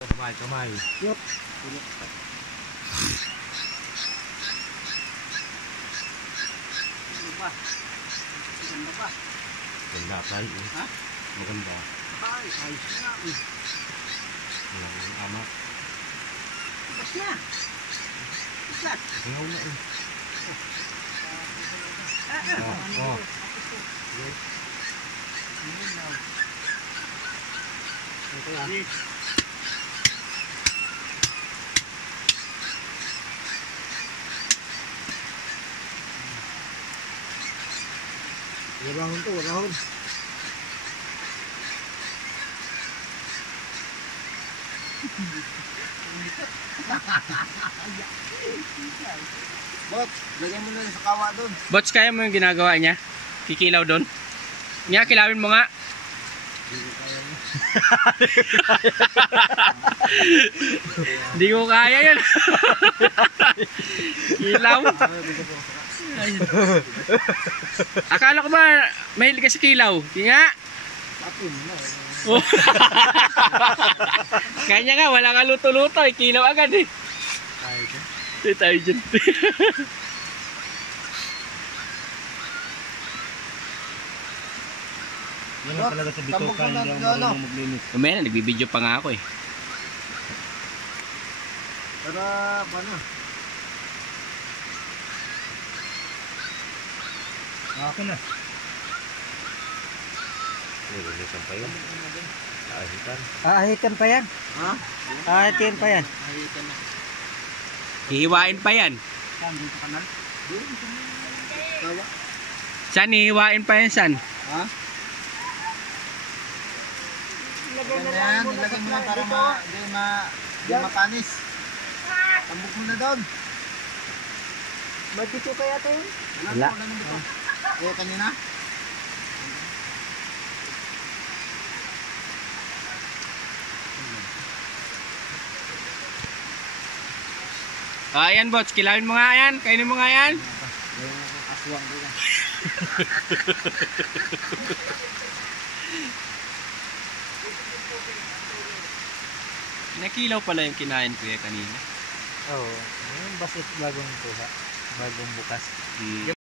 Kamay. Yup. Maganda ba? Ganda tayo. Ha? Maganda. Ay, ayos na. Ang ama. Bas na. Islat. Ngaw na eh. Oh. Ito yan. Wabahon to, wabahon. Bot, lagyan mo na sa kawa doon. Bots, kaya mo yung ginagawa niya? Kikilaw doon? Nga, kilawin mo nga. Hindi ko kaya yan. Kilaw. Ayun. Akala ko ba mahilig ka sa kilaw? Nga. Oh. Kanya nga, wala ka luto-luto. Kilaw agad eh. Tayo dyan. Yan lang talaga sa bituka. Hindi ako marunong maglinis. Mamaya na, nagbibideo pa nga ako eh. Para, paano? Akin na. Nililisan pa yun. Ahitan. Ahitan pa yan. Ha? Ahitan pa yan. Ahitan na. Hihiwain pa yan. Saan? Dito kanal? Kawa? San, hihiwain pa yan, San? Ha? Ilagay na yan. Ilagay mo na para di mapanis. Tambok mo na doon. May pito kaya ito yun? Wala. Wala nang bito. O, kanina? Ayan, Bots. Kilawin mo nga yan. Kainin mo nga yan. Aswang ko yan. Nakilaw pala yung kinain ko kanina. Oo. Yung basit bagong kuha. Bagong bukas.